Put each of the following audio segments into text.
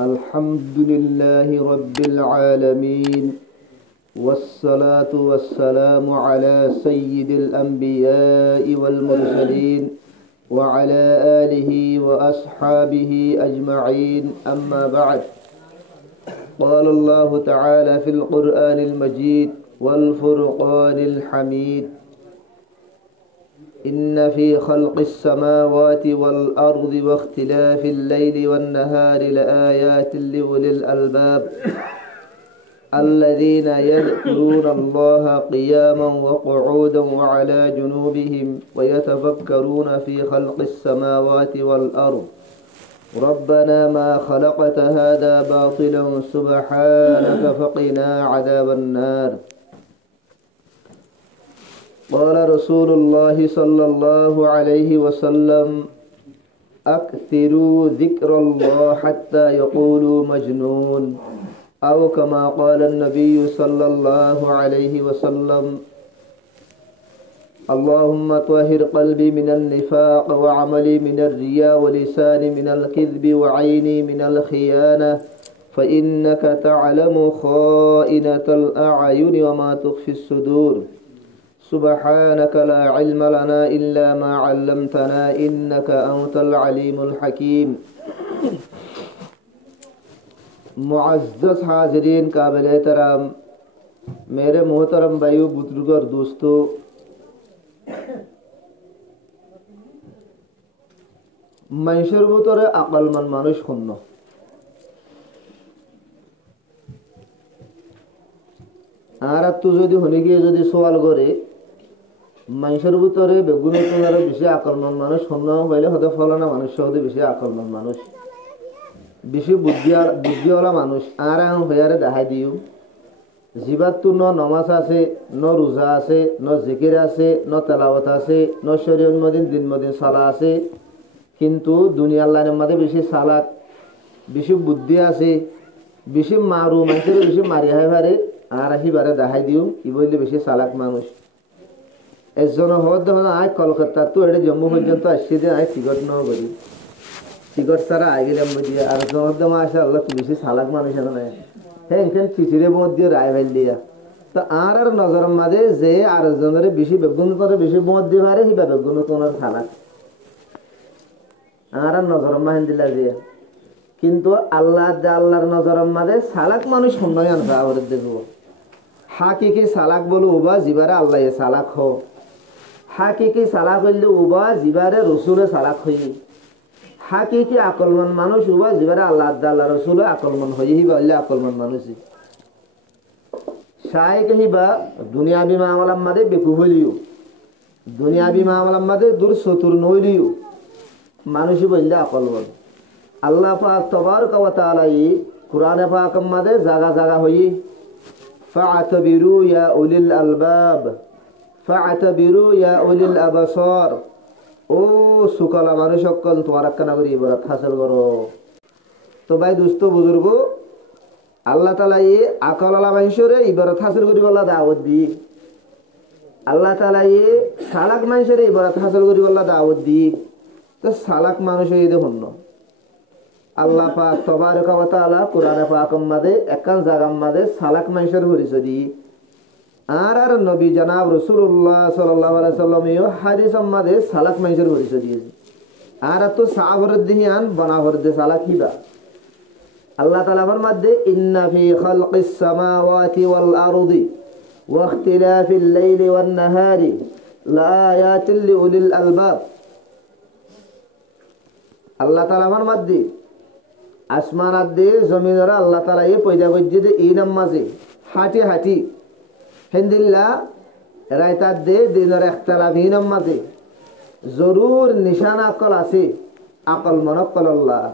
الحمد لله رب العالمين، والصلاة والسلام على سيد الأنبياء والمرسلين وعلى آله وأصحابه أجمعين. أما بعد، قال الله تعالى في القرآن المجيد والفرقان الحميد: إن في خلق السماوات والأرض واختلاف الليل والنهار لآيات لأولي الألباب الذين يذكرون الله قياما وقعودا وعلى جنوبهم ويتفكرون في خلق السماوات والأرض ربنا ما خلقت هذا باطلا سبحانك فقنا عذاب النار. قال رسول الله صلى الله عليه وسلم: أكثروا ذكر الله حتى يقولوا مجنون، أو كما قال النبي صلى الله عليه وسلم: اللهم طهر قلبي من النفاق وعملي من الرياء ولساني من الكذب وعيني من الخيانة فإنك تعلم خائنة الأعين وما تخفي الصدور. سبحانك لا علم لنا إلا ما علمتنا إنك أنت العليم الحكيم. मुअज़्ज़ज़ हाज़रीन, काबिल एहतराम मेरे मोहतरम भाइयों, बुजुर्ग और दोस्तों, মানুষের ভিতরে আকলমান মানুষ শূন্য। আর তো যদি হনে গিয়ে যদি সওয়াল করে মানুষের ভিতরে বেগুন তোলার বেশি আকলমান মানুষ শূন্য হইলে হতে ফলানা মানুষ হতে বেশি আকলমান মানুষ, বেশি বুদ্ধিওয়ালা মানুষ আর হইয়ারে দেখাই দিও। জিবাত তো নমাজ আছে, ন রোজা আছে, ন জিকির আছে, ন তেলাওয়াত আছে, ন শরীয়ত মদিন দিন মদিন সালা আছে, কিন্তু দুনিয়ার লাইনের মধ্যে বেশি সালাক, বেশি বুদ্ধি আছে, বেশি মারু মানুষের বেশি মারি হাই পারে আর আহিবারে দেখাই দিও ই বললে বেশি চালাক মানুষ। একজন হওয়ার দেখুন আয় কলকাতা তো এটা জম্মু পর্যন্ত আসছি দিয়ে আয় টিকট ন করি, টিকট ছাড়া আই গেলাম দিয়ে আর জমা আসে আল্লাহ তো বেশি চালাক মানুষ এখন হ্যাঁ এখানে চিঠিরে মত দিয়ে রায় ফেল দিয়া তো আর নজরের মাঝে যে আর একজনের বেশি বেগুন করে বেশি মত দিয়ে পারে সিবা বেগুন তোমার চালাক আর নজরের মাহেন দিলা দিয়ে, কিন্তু আল্লাহর নজরের মাঝে চালাক মানুষ সুন্দর আনসা আমাদের দেখবো। হাকিকি চালাক বলো উবা জিবারে আল্লাহ চালাক হ, হাকিকি চালাক হইলে উবা জিবারে রসুলে চালাক হই, হাকিকি আকলমান মানুষ উবা জিবারে আল্লাহ রসুলে আকলমান হই হিবা হইলে আকলমান মানুষই। শায়েক হিবা দুনিয়াবি মামলার মাঝে বেকু হইলিও, দুনিয়াবি মামলার মাঝে দূর চতুর নইলিও মানুষই বললে আকলমান। আল্লাহ পাক তবারক ওয়া তাআলা কুরআনে পাকের মধ্যে জায়গা জায়গা হই ফাআতাবিরু ইয়া উলিল আলবাব, ফাআতাবিরু ইয়া উলিল আবসার, ও সুকলা মানুষ সকল তোমার একখানা করে ইবাদত হাসিল করো। তো ভাই দোস্ত বুজুর্গ, আল্লাহ তাআলা আকলওয়ালা মানুষের ইবাদত হাসিল করিবলা দাওয়াত দি, আল্লাহ তাআলা চালাক মানুষের ইবাদত হাসিল করিবলা দাওয়াত দি। তো চালাক মানুষ এই দেখুন না আল্লাহ পাক তবারক ওয়া তাআলা কুরআনে পাকের মধ্যে একখান জায়গার মধ্যে চালাক মানুষের পরিচয় দি আর নবী জনাব রাসূলুল্লাহ সাল্লাল্লাহু আলাইহি সাল্লাম হাদিসের মধ্যে চালাক মানুষের পরিচয় দিয়েছে। আর তো সাহাবরদ দিহিয়ান বনাবরদ চালাক হিবা আল্লাহ তাআলার মধ্যে ইন্না ফি খালকিস সামাওয়াতি ওয়াল আরদি ওয়া ইখতিলাফিল লাইলি ওয়ান নাহারি লাআয়াতিন লিউলিল আলবাব। আল্লাহ তাআলার মধ্যে আসমান আদে জমিনরা আল্লাহ তাআলা পয়দা করছে যে এই নামাজে হাঁটি হাঁটি হেন্দিল্লা রায়তার দে দিনের একতলাফ এই নামাজে জরুর নিশান আকল আছে, আকল মনকল আল্লাহ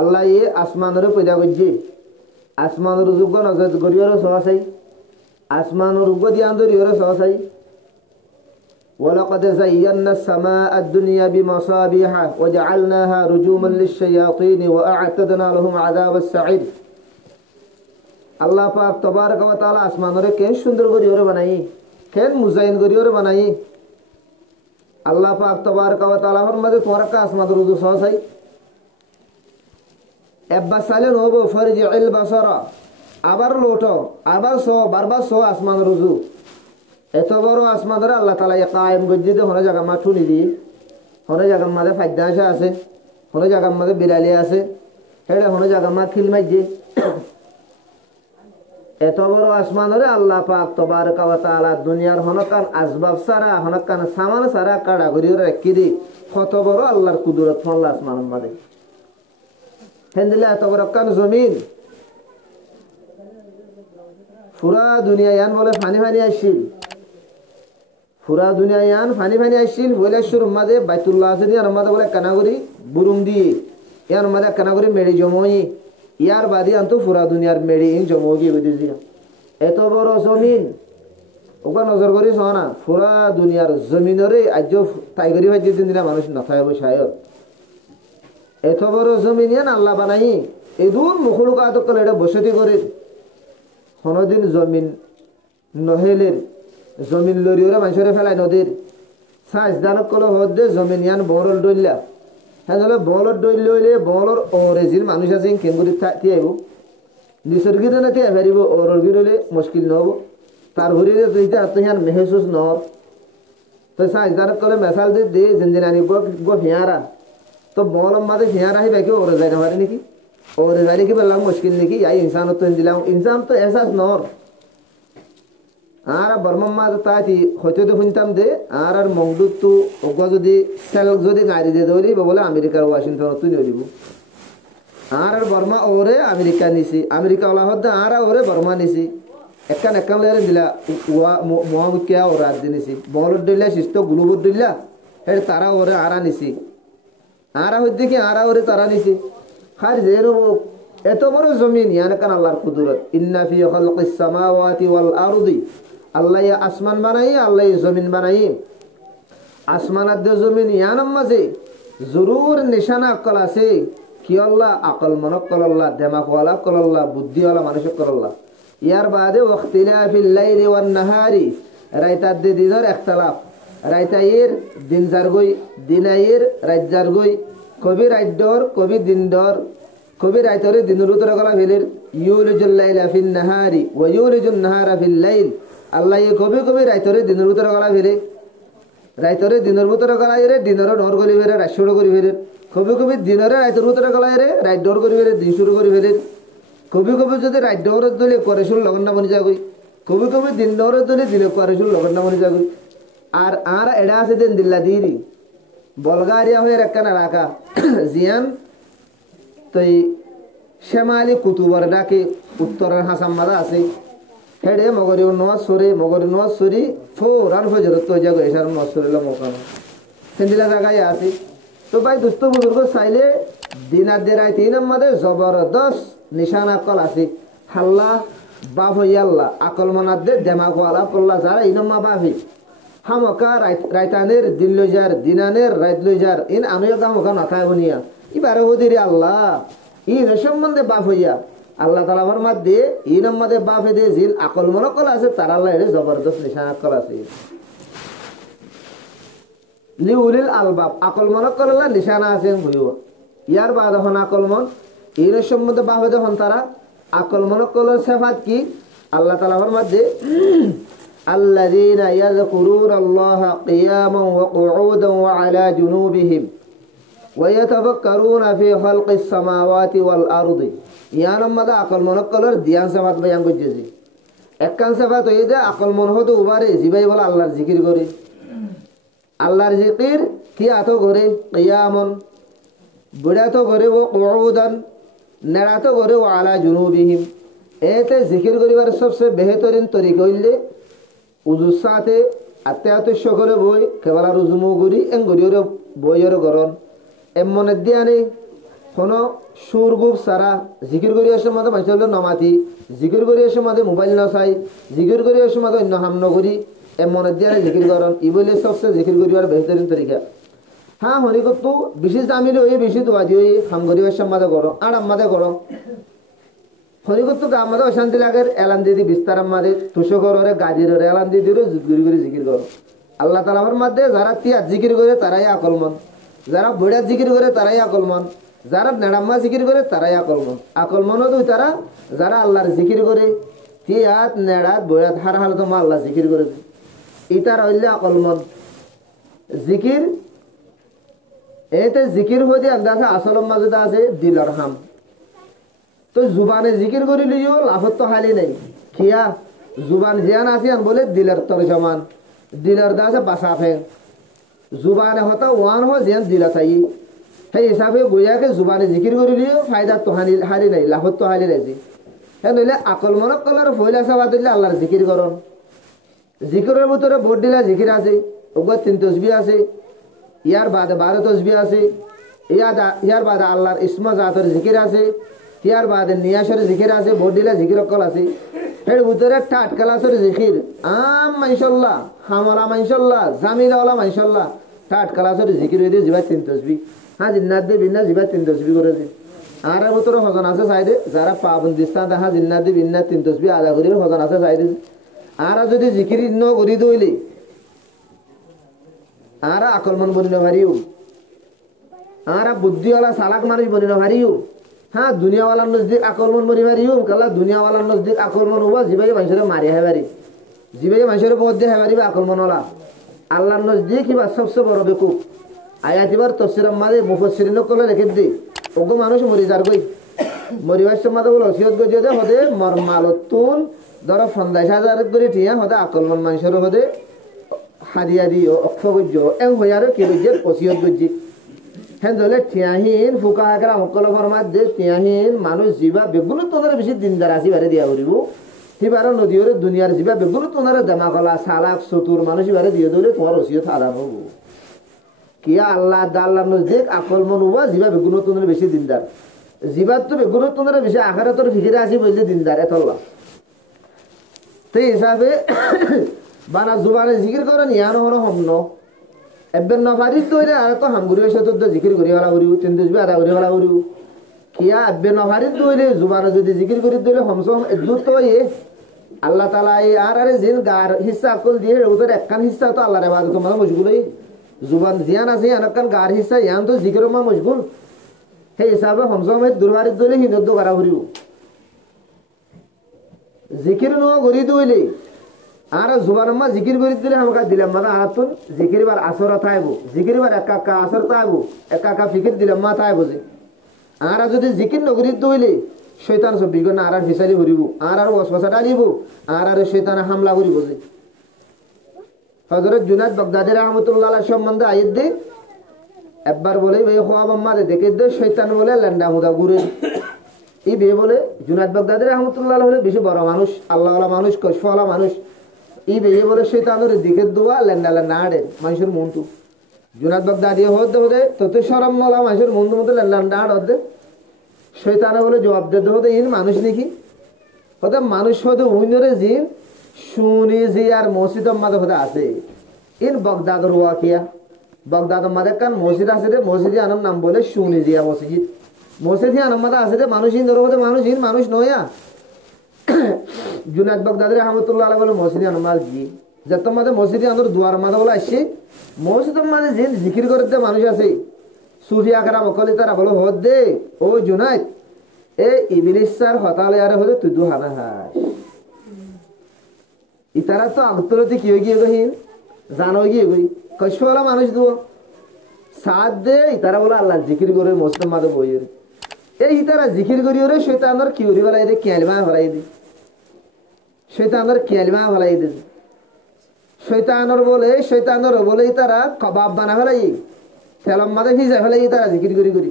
আল্লাহ আসমানের পয়দা করছে, আসমানের যোগ্য নজর গরিয়রও সহসাই, আসমানের যোগ্য দিয়ান ধরিয়রও সহসাই। ولقد زينا السماء الدنيا بمصابيح وجعلناها رجوما للشياطين وأعتدنا لهم عذاب السعير। আল্লাহ পাক তবারক ওয়া তাআলা আসমানরে কেন সুন্দর করিয়রে বানাই, কেন মুজাইন করিয়রে বানাই। আল্লাহ পাক তবারক ওয়া তাআলা ফরমাতে তোমার কা আসমানের রুজু সহসাই একবার চাইলেন হবো ফরজি ইল বাসরা, আবার লোটো, আবার সো, বারবার সো আসমান রুজু। এত বড় আসমান ধরে আল্লাহ তালা কায়েম গজ্জি দিয়ে হনে জায়গা মা ঠুনি দিয়ে, হনে জায়গার মাঝে ফাইদা আসা আছে, হনে জায়গার মাঝে বিড়ালি আছে, হেডে হনে জায়গার মা খিল মাইজে। এত বড় আসমান ধরে আল্লাহ পাক তবারকা ওয়া তাআলা দুনিয়ার হনকান আসবাব সারা, হনকান সামান সারা কাড়া ঘুরিয়ে রেখে দি। কত বড় আল্লাহর কুদরত ফল আসমানের মাঝে। হেন্দিলে এত বড় কান জমিন, পুরা দুনিয়া ইয়ান বলে ফানি ফানি আসছিল, পুরা দুনিয়া ইয়ান ফানি ফানি আসছিল। কৈলাসুর মাঝে বাইতুল্লাহ আছে দিয়ে মাঝে বলে কানাগরি বুরুম দিয়ে, ইয়ার মাঝে কানাগরি মেড়ি জমই, ইয়ার বাদে আনতো পুরা দুনিয়ার মেড়ি ইন জমো গিয়ে বুঝেছি। এত বড় জমিন ওকে নজর করি না, পুরা দুনিয়ার জমিনরে আজ টাইগরি ভাই দিন দিনা মানুষ নাথায় বসায়। এত বড় জমিন ইয়ান আল্লাহ বানাই এদুন মুখলুক আদক করে এটা বসতি করে। কোনদিন জমিন নহেলের, জমিন লরিওরা মানুষরে ফেলায় নদীর সাজ দানক কল হদে জমিন ইয়ান বড়ল ডইলা। হ্যাঁ তাহলে বড়র ডইল লইলে বড়র ওরেজিল মানুষ আছে কেঙ্গুরি থাকি আইব, নিসর্গিত না কে ফেরিব, ওরর গিরলে মুশকিল নহব। তার ঘুরিলে তুই হিয়ান মেহসুস নহর। তো সাজ দানক কলে মেসাল দিয়ে দে জিন্দিন আনি গো ফিয়ারা, তো বলম মাঝে ফিয়ারা হি বাকি ওরে যায় না পারে নাকি, ওরে যাই কি বললাম মুশকিল নাকি? আই ইনসান তো দিলাম, ইনসান তো এহসাস নহর। আর বর্মা তাই হয়তো তো শুনতাম দে আর মংডুত তো ওগ যদি সেল যদি গাড়ি দিয়ে দৌড়ি বলে আমেরিকার ওয়াশিংটন তুই নিয়ে দিব। আর বর্মা ওরে আমেরিকা নিছি, আমেরিকা ওলা হদ্দে আর ওরে বর্মা নিছি, একান একান লেরে দিলা মহামুখিয়া ওরা দিনিছি। বলত দিলা শিষ্ট গুলুবুর দিলা হে তারা ওরে আরা নিছি, আরা হইতে কি আরা ওরে তারা নিছি। খার যে এত বড় জমিন ইয়ান কান আল্লাহর কুদরত। ইন্না ফি খালকিস সামাওয়াতি ওয়াল আরদি, আল্লাহ আসমান বানাই, আল্লাহ জমিন বানাই। আসমান আর জমিন ইয়ান মাঝে জরুর নিশানা আকল আছে। কি আল্লাহ আকল মনক কল্লাহ, দেমাকওয়ালা কল্লাহ, বুদ্ধিওয়ালা মানুষক কল্লাহ। ইয়ার বাদে ওয়াখতিলাফিল লাইলি ওয়ান নাহারি, রাইতার দে দিনের ইখতিলাফ, রাইতাইয়ের দিন জারগই, দিনাইয়ের রাত জারগই, কবি রাইডর কবি দিনডর, কবি রাইতরে দিনের উত্তরে গলা ফেলের। ইউলিজুল লাইলা ফিন নাহারি ওয়া ইউলিজুন নাহারা ফিল লাইল, আল্লাহ কবি কবি রাইতরে দিনের উত্তরে গলা ফেলে, রাইতরে দিনের উত্তরে গলাই রে দিনের নর গলি ফেরে, রাত শুরু করি ফেলে। কবি কবি দিনরে রাইতর উত্তরে গলাই রে রাত ডর করি ফেলে, দিন শুরু করি ফেলে। কবি কবি যদি রাত ডরের দলে করে শুন লগন না বনি যাগই, কবি কবি দিন ডরের দলে দিনে করে শুন লগন না বনি যাগই। আর এডা আছে দিন দিল্লা দিরি বলগারিয়া হয়ে রাখা না রাখা জিয়ান তো শ্যামালি কুতুবর ডাকে উত্তরের হাসাম মাদা আছে। হেডে মগরি নোয়াজ সরে, মগরি নোয়াজ সরি ফোরান ফজরত তো যাগো এসার নোয়াজ সরিল মোকানো সেন্দিলা জায়গায় আছে। তো ভাই দুস্থ বুজুর্গ চাইলে দিনার দেরাই তিন মাদে জবরদস্ত নিশানা আকল আছে। হাল্লা বাপ হইয়াল্লা আকল মনার দে দেমাগওয়ালা পল্লা যারা ইনম্মা বাপি হামকা রাইতানের দিন লই যার, দিনানের রাইত লই যার, ইন আমিও কামকা নাথায় বনিয়া ইবারে হদিরে আল্লাহ ইন সম্বন্ধে বাপ হইয়া আল্লাহ তালা ফরমাত দিয়ে ইনম মাদে বাপে দিয়ে জিল আকল মনকল আছে তার আল্লাহ এর জবরদস্ত নিশানা আকল আছে। লিউলিল আলবাব আকল মনকল নিশানা আছে ভুইব। ইয়ার বাদ হন আকল মন ইন সম্বন্ধে বাপে যখন তারা আকল মনকলের সেফাত কি আল্লাহ তালা ফরমাত দিয়ে الذين يذكرون الله قياما وقعودا وعلى جنوبهم ويتفكرون في خلق السماوات والأرض। ইয়ানম মাদা আকল মনকলর দিয়ান সেফাত বয়ান করতেছি। একখান সেফাত হয়ে যায় আকল মন হতো উবারে জিবাই বলে আল্লাহর জিকির করে। আল্লাহর জিকির কি আত করে কিয়ামন বুড়া তো করে ও কুউদান নেড়া তো করে ও আলা জুনুবিহিম। এতে জিকির করিবার সবচেয়ে বেহতরিন তরিকা হইলে উজুর সাথে আত্মীয় সকলে বই কেবল আর উজুমো গুড়ি এঙ্গুড়িওর বইয়ের গরণ এমনের দিয়ানে কোনো সুর গুপ সারা জিকির করি আসে মাঝে মানুষ হলো নমাতি জিকির করি আসে মাঝে মোবাইল নচাই জিকির করি আসে মাঝে অন্য হাম নগরি এমনের দিয়ানে জিকির গরণ ই বলে সবচেয়ে জিকির করিবার বেহতরিন তরিকা। হ্যাঁ হরিকত বেশি জামিলে ওই বেশি দোয়া দিয়ে হাম করি আসে মাঝে করো আর আমাদের করো হরিকত আমাদের অশান্তি লাগে এলান দিদি বিস্তার আমাদের তুষো করো গাজির এলান দিদি জুতগুড়ি করে জিকির করো। আল্লাহ তালার মধ্যে যারা তিয়ার জিকির করে তারাই আকলমন, যারা বুড়ার জিকির করে তারাই আকলমন। যারা নেড়াম্মা জিকির করে তারাই আকলমন। আকলমনও দুই তারা যারা আল্লাহর জিকির করে তিয়াত নেড়াত বয়াত হার হালত মা আল্লাহ জিকির করে ইতার হইলে আকলমন। জিকির এতে জিকির হয়ে আন্দাজে আসলম মাজুদা আছে দিলর হাম। তো জুবানে জিকির করে লিও লাভত তো হালি নেই খিয়া জুবান জিয়ান আসিয়ান বলে দিলের তরজমান দিলের দাসে বাসা ফেং জুবানে হতা ওয়ান হো জিয়ান দিলা চাই সেই হিসাবে বইয়াকে জুবানে জিকির করে লিও ফায়দা তো হারি নাই লাভত তো হালি নাইছি। হ্যাঁ নইলে আকল মনক কলার ফইলা চাবা দিলে আল্লাহর জিকির করন। জিকিরের ভিতরে বোর্ড দিলা জিকির আছে ওগো 3 তসবি আছে ইয়ার বাদে 12 তসবি আছে ইয়ার বাদে আল্লাহর ইসমা জাতের জিকির আছে ইয়ার বাদে নিয়াসের জিকির আছে বোর্ড দিলা জিকির কল আছে এর ভিতরে টাট ক্লাসের জিকির আম মাইশাল্লাহ হামলা মাইশাল্লাহ জামিলা ওয়ালা মাইশাল্লাহ টাট ক্লাসের জিকির হইতে জিবা 3 তসবি হ্যাঁ জিন্নাত দে বিন্না জিবা 3 তসবি করে দি। আর ভিতরে হজন আছে সাইডে যারা পাবন্দিস্তান দেখা জিন্নাত দে বিন্না 3 তসবি আদা করি হজন আছে সাইডে। আর যদি জিকির ন করি দইলে আর আকলমন বনিন ভারিও আর বুদ্ধিওয়ালা সালাক মানুষ বনিন ভারিও। হ্যাঁ দুনিয়াওয়ালার নজদিক আকলমন বনি ভারিও কালা দুনিয়াওয়ালার নজদিক আকলমন হবা জিবাই মানুষের মারি হেবারি জিবাই মানুষের মধ্যে হেবারি বা আকলমনওয়ালা আল্লাহর নজদিক হিবা সবচেয়ে বড় বেকুব। আয়াতিবার তফসির মাদে মুফসসিরিন কলে লিখে দি ওগো মানুষ মরি যার গই মরিবার সময় বলে ওসিয়ত গই যে হদে মালতুন ধরো 50,000 করে ঠিয়া হদে আকলমন মানুষের হদে হাদিয়া দিও অক্ষ গজ্জ এং হইয়ারও কি গজ্জের ওসিয়ত গজ্জি। হ্যাঁ ধরলে টিয়াহীন ফুকা একরা মকল ফরমাত দে টিয়াহীন মানুষ জীবা বেগুলো তোনার বেশি দিনদার আসি বারে দিয়া করিব সিবার নদীর দুনিয়ার জীবা বেগুলো তোনার দেমাকলা সালাক চতুর মানুষ বারে দিয়ে দিলে তোমার ওসিয়ত আদান হবো কিয়া আল্লাহ দাল্লাহ নজদিক আকলমন হওয়া জীবা বেগুলো তোনার বেশি দিনদার জীবার তো বেগুলো তোনার বেশি আখারাতর ফিকিরে আসি বললে দিনদার এতল্লা। সেই হিসাবে বানা জুবানে জিকির করেন ইয়ানো হলো হমন এবার নফারির দইলে আর তো হামগুড়ি সাথে তো জিকির করি ভালা করিব 3 তসবি আদা করি ভালা করিব কিয়া এবার নফারির দইলে জুবানে যদি জিকির করি দইলে হমসম এদুর তো আল্লাহ তাআলা এই আর জিন গার হিস্সা আকল দিয়ে ওদের একখান হিস্সা তো আল্লাহর ইবাদত মানে মশগুলই জুবান জিয়ান আছে আনকান গার হিস্সা ইয়ান তো জিকির মা মশগুল। সেই হিসাবে হমসম এই দুরবারির দইলে হিন্দু করা করিব জিকির ন করি দইলে আর জুবান মা জিকির করে দিলে আমাকে দিলাম মানে আতুন জিকির বার আসর থাইব জিকির বার একা আসর থাইব একা ফিকির দিলাম মা থাইব যে আর যদি জিকির নগরী দইলে শয়তান সব বিগন আর ফিসালি করিব আর ওয়াসওয়াসা ডালিব আর শয়তানে হামলা করিব যে। হযরত জুনায়েদ বাগদাদি রাহমাতুল্লাহ আলাইহি সম্বন্ধে আয়াত দে একবার বলে ভাই খোয়াব আম্মা দেখে দে শয়তান বলে লন্ডা হুদা ঘুরে এই বে বলে জুনায়েদ বাগদাদি রাহমাতুল্লাহ আলাইহি হলে বেশি বড় মানুষ আল্লাহওয়ালা মানুষ কশফওয়ালা মানুষ এই বে বলে শয়তানের দিকে দোয়া লন্ডা আড়ে মানুষের মনটু জুনায়েদ বাগদাদি হতে তত শরম নলা মানুষের মনটু মতো লন্ডা আড় হতে শয়তানে বলে জবাব দিতে হতে ইন মানুষ নাকি হতে মানুষ হতে উইনরে জিন শুনি জি আর মসজিদ মাদে হতে আছে ইন বাগদাদর ওয়াকিয়া বাগদাদ মাদে কান মসজিদ আছে রে মসজিদ আনার নাম বলে শুনি জিয়া মসজিদ আনার মাদে আছে রে মানুষ ইন ধরো মানুষ ইন মানুষ নয়া জুনায়েদ বাগদাদি রাহমাতুল্লাহ আলাইহি বলে মসজিদ আনার মাল জি যত মাদে মসজিদ আনার দুয়ার মাদে বলে আসছে মসজিদ মাদে জিন জিকির করতে মানুষ আছে সুফি আকরা মকলি তারা বলো হদ দে ও জুনায়েদ এ ইবলিস স্যার হতালে আরে হলে তুই দু হানা হাস ইতারা তো আগতলতে কি গিয়ে গহিন জানো গিয়ে গই কশওয়ালা মানুষ দু সাথ দে ইতারা বলে আল্লাহ জিকির করে মসজিদ মাদে বইয়ের এই ইতারা জিকির করি ওরে শয়তানের কি করি বলাই দে কিয়ালমা হলাই দে শয়তানের কিয়ালমা হলাই দে শয়তানের বলে ইতারা কবাব বানা ফেলাই তেলম মাদে ভিজা ফেলাই তারা জিকির করি করি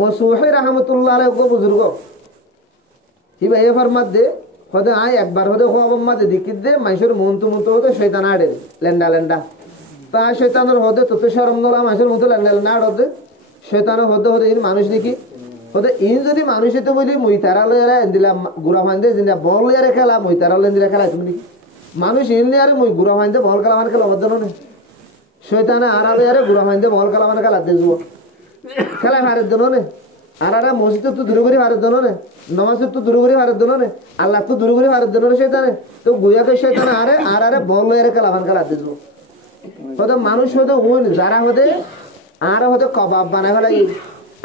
মসুহি রাহমাতুল্লাহ আলাইহি গো বুজুর্গ হিবা এ ফরমাত দে হদে আই একবার হদে খোয়াব মাদে দিকির দে মাইশের মনতু হদে শয়তান আড়ে লেন্ডা তা শয়তানের হদে তত শরম নলা মাইশের মতো লেন্ডা হদে শয়তানের হদে ইন মানুষ নাকি হদে ইন যদি মানুষ হতে বলি মুই তারা লয়ারা দিলা গুড়া ফান্দে জিন্দা বল লয়ারে খেলা মুই তারা লয়ারে খেলা তুমি মানুষ ইন লিয়ারে মুই গুড়া ফান্দে বল খেলা মানে খেলা বদন না শয়তানে আরাবে আরে গুড়া ফাইন্দে বল খেলা মানে খেলা দিয়ে যাব খেলা হারের জন্য নে আর মসজিদ তো দূর করে হারের জন্য নে নমাজ তো দূর করে হারের জন্য নে আল্লাহ তো দূর করে হারের জন্য শয়তানে তো গুয়াকে শয়তানে আরে বল লয়ারে খেলা মানে খেলা দিয়ে যাব হতে মানুষ হতে হইল যারা হতে আর হয়তো কবাব বানায় ফেলাই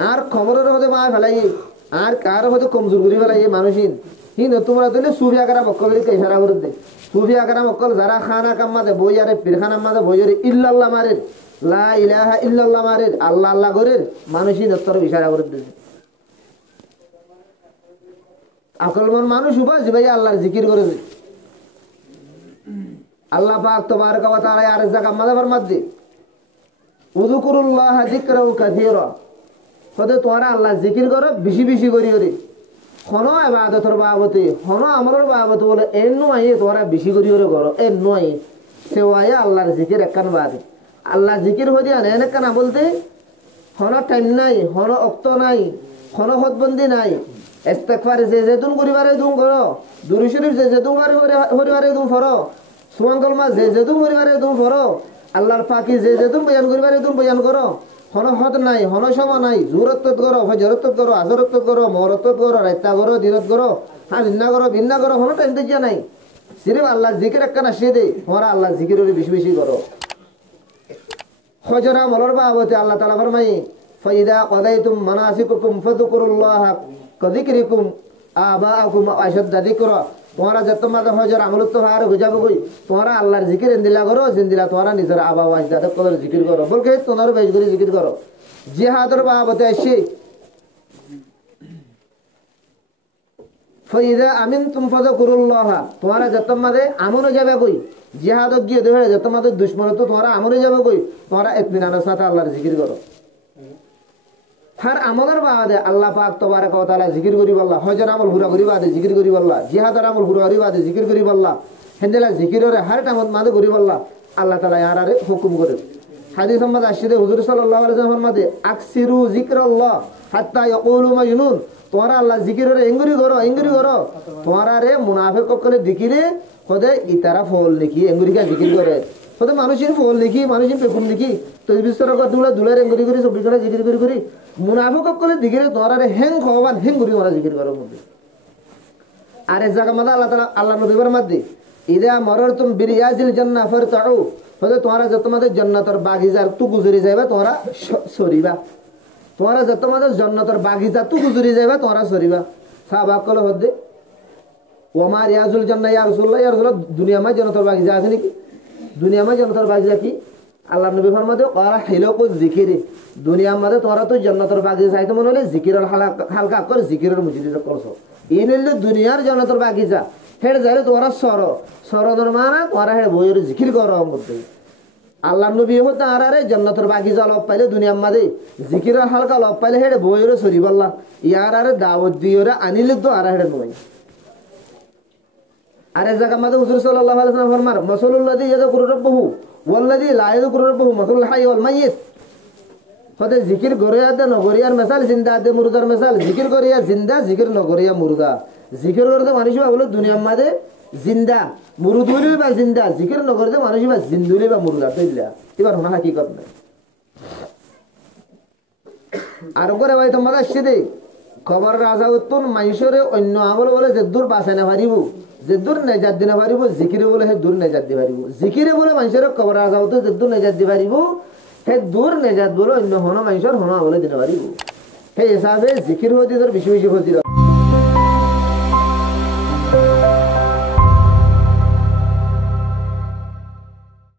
আর খবরের হতে মা ফেলাই আর কার হয়তো কমজোর করে ফেলাই মানুষিন কিন্তু তোমরা দিলে সুফি আকারা মক্কল ইশারা করে দে সুফি আকারা মক্কল যারা খানা কাম্মাতে বই আরে পীরখানা মাদে বই আরে ইল্লাল্লাহ মারেন লা ইলাহা ইল্লাল্লাহ মারেন আল্লাহ আল্লাহ করে মানুষিন তরফ ইশারা করে দে আকলমন মানুষ উপাস ভাই আল্লাহর জিকির করে দে আল্লাহ পাক তবারক ওয়া তাআলা আর জায়গা মাদে ফরমাতে উযকুরুল্লাহ যিকরাও কাসীরা কদে তোমরা আল্লাহ জিকির করো বেশি বেশি করি করে কোন ইবাদতের বাবতে কোন আমলের বাবতে বলে এর নয় তোমরা বেশি করি করে করো এর নয় সেওয়ায় আল্লাহর জিকির একখান বাদে আল্লাহ জিকির হয়ে যায় এনে কেন বলতে কোন টাইম নাই কোন অক্ত নাই কোন হদবন্দি নাই ইস্তিগফার যে যেতুন করিবারে তুম করো দুরূদ শরীফ যে যেতুন করিবারে তুম ফরো সুবহান কালমা যে যেতুন করিবারে তুম ফরো আল্লাহর পাকি যে যেতুন বয়ান করিবারে তুম বয়ান করো হন হদ নাই হন সময় নাই জোরত করো ফজরত করো আসরত করো মহরত করো রাইতা করো দিনত করো হ্যাঁ ভিন্ন করো হন টাইম দিয়া নাই সিরিফ আল্লাহ জিকির একখান আসিয়ে দে তোমরা আল্লাহ জিকির বেশি বেশি করো ফজর আমলের বাবতে আল্লাহ তাআলা ফরমাই ফাইদা কদাইতুম মানাসিকুকুম ফাযকুরুল্লাহ কাযিকরিকুম আবাআকুম আশাদ্দা যিকরা তোমরা যত মাঝে ফজর আমল তো আর গুজাবো কই তোমরা আল্লাহর জিকির এন্দিলা করো জিন্দিলা তোমরা নিজের আবা ওয়াজদা কদর জিকির করো বলকে তোমরা বেশ করে জিকির করো জিহাদের বাবতে আসি ফাইদা আমিনতুম ফাযকুরুল্লাহ তোমরা যত মাঝে আমল যাবে কই জিহাদ গিয়ে দেবে যত মাঝে দুশমন তো তোমরা আমল যাবে কই তোমরা ইতমিনানের সাথে আল্লাহর জিকির করো हर আমলের বাদে আল্লাহ পাক তবারক ওয়া তাআলা জিকির করি বল্লা হজর আমল পুরা করি বাদে জিকির করি বল্লা জিহাদের আমল পুরা করি বাদে জিকির করি বল্লা হেন্দেলা জিকিরের হর টাইমত মাদে করি বল্লা আল্লাহ তাআলা ইয়ারারে হুকুম করে হাদিস সম্মত আসিদে হুজুর সাল্লাল্লাহু আলাইহি ওয়াসাল্লাম ফরমাতে আকসিরু যিকরাল্লাহ হাত্তা ইয়াকুলু মাজনুন তোমরা আল্লাহ জিকিরের এঙ্গুরি করো তোমরা রে মুনাফিক করে দিকিরে খোদে ইতারা ফল লিখি এঙ্গুরিকা জিকির করে খোদে মানুষের ফল লিখি মানুষের পেকুম লিখি তো বিশ্বর দুলার এঙ্গুরি করি সব বিছরা জিকির করি মুনাফিক করে দিকিরে তোমরা রে হেং খবান হেং করি তোমরা জিকির করো মধ্যে আর এক জায়গা মাদা আল্লাহ তাআলা আল্লাহ নবীর মধ্যে ইদা মারারতুম বিরিয়াজিল জান্নাহ ফারতাউ খোদে তোমরা যত মাদে জান্নাতের বাগিচার তু গুজরি যাইবা তোমরা সরিবা তোমরা যত মাদে জান্নাতের বাগিচা তু গুজরি যাইবা তোমরা সরিবা সাহাবা কল হদে ওমা রিয়াজুল জান্নাহ ইয়া রাসূলুল্লাহ দুনিয়া মা জান্নাতের বাগিচা আছে নাকি দুনিয়া মা জান্নাতের বাগিচা কি আল্লাহ নবী ফরমাতে করা হিলকু যিকিরে দুনিয়া মধ্যে তোমরা তো জান্নাতের বাগিচা চাইতে মনে হলে যিকিরের হালকা করে যিকিরের মুজিদা করছো এই নিলে দুনিয়ার জান্নাতের বাগিচা হেড যাইলে তোমরা সরদর মানা তোমরা হেড বইয়ের জিকির করো মধ্যে আল্লাহ নবী হতে আরে জান্নাতের বাগিচা লব পাইলে দুনিয়ার মধ্যে জিকিরের হালকা লব পাইলে হেড বইয়ের সরি বললা ইয়ার আরে দাওয়াত দিওরে আনিলে তো আর হেড নয় আর এক জায়গা মধ্যে হুজুর সাল্লাল্লাহু আলাইহি ওয়াসাল্লাম ফরমার মাসালুল্লাযী ইয়াযকুরু রাব্বাহু ওয়াল্লাযী লা ইয়াযকুরু রাব্বাহু মাসালুল হাই ওয়াল মাইয়িত হতে জিকির গরিয়া দে নগরিয়ার মিসাল জিন্দা দে মুরদার মিসাল জিকির গরিয়া জিন্দা জিকির নগরিয়া মুরদা জিকির করতে মানুষ বলে দুনিয়ার মধ্যে জিন্দা মুরুদুলি বা জিন্দা জিকির নগরতে মানুষ বা জিন্দুলি বা মুরদা তৈলা এবার হোনা হাকিকত নাই আর করে ভাই তোমার আসছে দে খবর রাজা উত্তর মাইশরে অন্য আমল বলে যে দূর বাঁচাই না পারিব যে দূর নেজাত দিনা পারিব জিকিরে বলে হে দূর নেজাত দি পারিব জিকিরে বলে মানুষের খবর রাজা উত্তর যে দূর নেজাত দি পারিব হে দূর নেজাত বলে অন্য হন মানুষের হন আমলে দিনা পারিব হে হিসাবে জিকির হতে তোর বেশি বেশি হতে